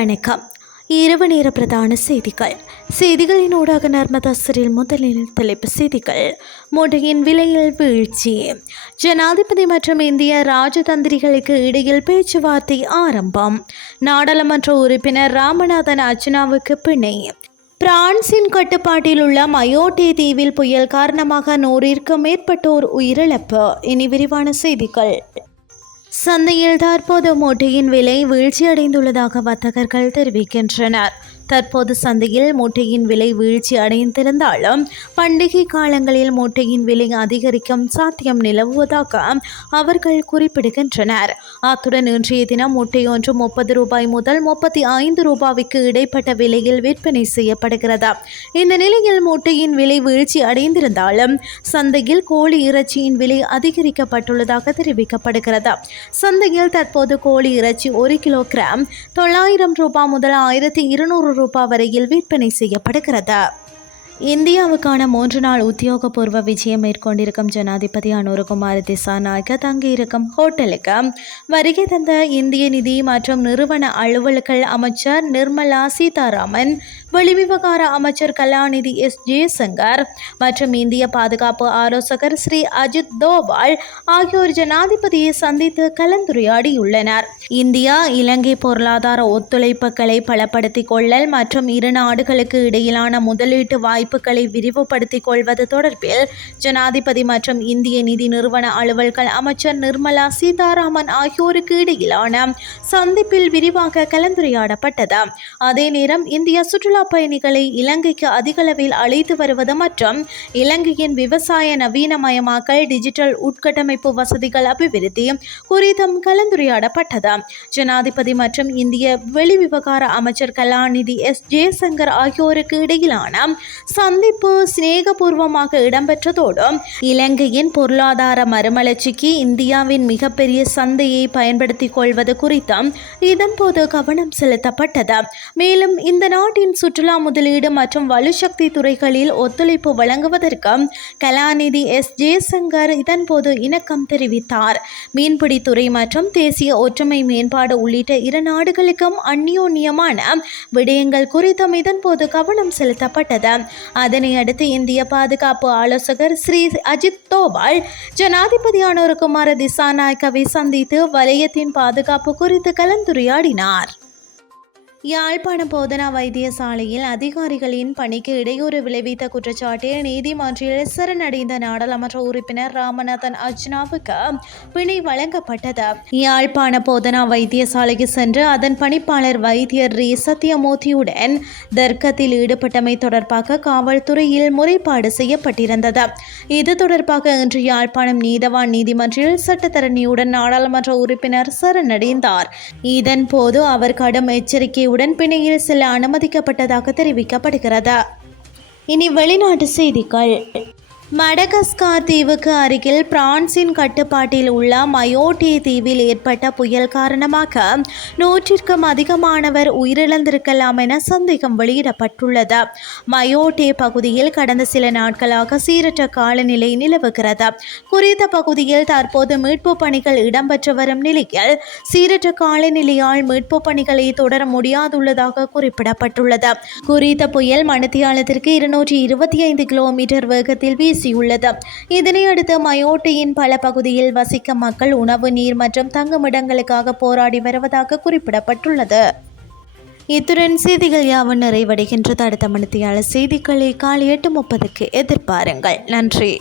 வணக்கம். இரவு நேர பிரதான செய்திகள். செய்திகளின் ஊடாக நர்மதாசரில் முதலில் தலைப்பு செய்திகள். மூட்டையின் விலையில் வீழ்ச்சி. ஜனாதிபதி மற்றும் இந்திய ராஜதந்திரிகளுக்கு இடையில் பேச்சுவார்த்தை ஆரம்பம். நாடாளுமன்ற உறுப்பினர் ராமநாதன் அர்ஜுனாவுக்கு பிணை. பிரான்சின் கட்டுப்பாட்டில் உள்ள மயோட்டே தீவில் புயல் காரணமாக நூறிற்கும் மேற்பட்டோர் உயிரிழப்பு. இனி விரிவான செய்திகள். சந்தையில் தற்போது மூட்டையின் விலை வீழ்ச்சியடைந்துள்ளதாக வர்த்தகர்கள் தெரிவிக்கின்றனர். தற்போது சந்தையில் மூட்டையின் விலை வீழ்ச்சி அடைந்திருந்தாலும் பண்டிகை காலங்களில் மூட்டையின் விலை அதிகரிக்கும் சாத்தியம் நிலவுவதாக அவர்கள் குறிப்பிடுகின்றனர். அத்துடன் இன்றைய தினம் மூட்டை ஒன்று முப்பது ரூபாய் முதல் முப்பத்தி ஐந்து ரூபாய்க்கு இடைப்பட்ட விலையில் விற்பனை செய்யப்படுகிறது. இந்த நிலையில் மூட்டையின் விலை வீழ்ச்சி அடைந்திருந்தாலும் சந்தையில் கோழி இறைச்சியின் விலை அதிகரிக்கப்பட்டுள்ளதாக தெரிவிக்கப்படுகிறது. சந்தையில் தற்போது கோழி இறைச்சி ஒரு கிலோ கிராம் தொள்ளாயிரம் ரூபாய் முதல் ஆயிரத்தி இருநூறு ரூபாய் வரையில் விற்பனை செய்யப்படுகிறது. இந்தியாவுக்கான மூன்று நாள் உத்தியோகபூர்வ விஜயம் மேற்கொண்டிருக்கும் ஜனாதிபதி அனுரகுமார் திசாநாயக்க தங்கியிருக்கும் ஹோட்டலுக்கு வருகை தந்த இந்திய நிதி மற்றும் நிறுவன அலுவல்கள் அமைச்சர் நிர்மலா சீதாராமன் வெளிவிவகார அமைச்சர் கலாநிதி எஸ். ஜெயசங்கர் மற்றும் இந்திய பாதுகாப்பு ஆலோசகர் ஸ்ரீ அஜித் தோவால் ஆகியோர் ஜனாதிபதியை சந்தித்து கலந்துரையாடியுள்ளனர். இந்தியா இலங்கை பொருளாதார ஒத்துழைப்புகளை பலப்படுத்திக் கொள்ளல் மற்றும் இரு நாடுகளுக்கு இடையிலான முதலீட்டு வாய்ப்பு வாய்ப்புகளை விரிவுபடுத்திக் கொள்வது தொடர்பில் ஜனாதிபதி மற்றும் இந்திய நிதி நிறுவன அலுவல்கள் அமைச்சர் நிர்மலா சீதாராமன் ஆகியோருக்கு இடையிலான சந்திப்பில் விரிவாக கலந்துரையாடப்பட்டது. அதே நேரம் இந்திய சுற்றுலா பயணிகளை இலங்கைக்கு அதிகளவில் அழைத்து வருவது மற்றும் இலங்கையின் விவசாய நவீனமயமாக்கல் டிஜிட்டல் உட்கட்டமைப்பு வசதிகள் அபிவிருத்தி குறித்தும் கலந்துரையாடப்பட்டது. ஜனாதிபதி மற்றும் இந்திய வெளிவிவகார அமைச்சர் கலாநிதி எஸ். ஜெயசங்கர் ஆகியோருக்கு இடையிலான சந்திப்பு சிநேகபூர்வமாக இடம்பெற்றதோடு இலங்கையின் பொருளாதார மறுமலர்ச்சிக்கு இந்தியாவின் மிகப்பெரிய சந்தையை பயன்படுத்திக் கொள்வது குறித்தும் இதன்போது கவனம் செலுத்தப்பட்டது. மேலும் இந்த நாட்டின் சுற்றுலா முதலீடு மற்றும் வலுசக்தி துறைகளில் ஒத்துழைப்பு வழங்குவதற்கு கலாநிதி எஸ். ஜெயசங்கர் இதன்போது இணக்கம் தெரிவித்தார். மீன்பிடித்துறை மற்றும் தேசிய ஒற்றுமை மேம்பாடு உள்ளிட்ட இரு நாடுகளுக்கும் அந்யோன்யமான விடயங்கள் குறித்தும் இதன்போது கவனம் செலுத்தப்பட்டது. அதனை அடுத்து இந்திய பாதுகாப்பு ஆலோசகர் ஸ்ரீ அஜித் தோவால் ஜனாதிபதியான குமார திசாநாயக்கவை சந்தித்து வலயத்தின் பாதுகாப்பு குறித்து கலந்துரையாடினார். யாழ்ப்பாண போதனா வைத்தியசாலையில் அதிகாரிகளின் பணிக்கு இடையூறு விளைவித்த குற்றச்சாட்டில் நீதிமன்றில் சரணடைந்த நாடாளுமன்ற உறுப்பினர் ராமநாதன் அர்ஜுனாவுக்கு பிணை வழங்கப்பட்டது. யாழ்ப்பாண போதனா வைத்தியசாலைக்கு சென்று அதன் பணிப்பாளர் வைத்தியர் ரீ. சத்யமூர்த்தியுடன் தர்க்கத்தில் ஈடுபட்டமை தொடர்பாக காவல்துறையில் முறைப்பாடு செய்யப்பட்டிருந்தது. இது தொடர்பாக இன்று யாழ்ப்பாணம் நீதவான் நீதிமன்றில் சட்டத்தரணியுடன் நாடாளுமன்ற உறுப்பினர் சரணடைந்தார் இதன் போது அவர் கடும் எச்சரிக்கை உடன்பிணையில் செல்ல அனுமதிக்கப்பட்டதாக தெரிவிக்கப்படுகிறது. இனி வெளிநாட்டு செய்திகள். மடகஸ்கார் தீவுக்கு அருகில் பிரான்சின் கட்டுப்பாட்டில் உள்ள மயோட்டே தீவில் ஏற்பட்ட புயல் காரணமாக நூற்றிற்கும் அதிகமானவர் உயிரிழந்திருக்கலாம் என சந்தேகம் வெளியிடப்பட்டுள்ளது. மயோட்டே பகுதியில் கடந்த சில நாட்களாக சீரற்ற காலநிலை நிலவுகிறது. குறித்த பகுதியில் தற்போது மீட்பு பணிகள் இடம்பெற்று வரும் நிலையில் சீரற்ற காலநிலையால் மீட்பு பணிகளை தொடர முடியாதுள்ளதாக குறிப்பிடப்பட்டுள்ளது. குறித்த புயல் மணித்தியாலத்திற்கு இருநூற்றி இருபத்தி ஐந்து கிலோமீட்டர் வேகத்தில் வீசி வீசியுள்ளது இதனையடுத்து மயோட்டியின் பல பகுதியில் வசிக்கும் மக்கள் உணவு நீர் மற்றும் தங்குமிடங்களுக்காக போராடி வருவதாக குறிப்பிடப்பட்டுள்ளது. இத்துடன் செய்திகள் யாவும் நிறைவடைகின்றது. அடுத்த மணித்தியாளர் செய்திகளை காலை எட்டு முப்பதுக்கு எதிர்பாருங்கள். நன்றி.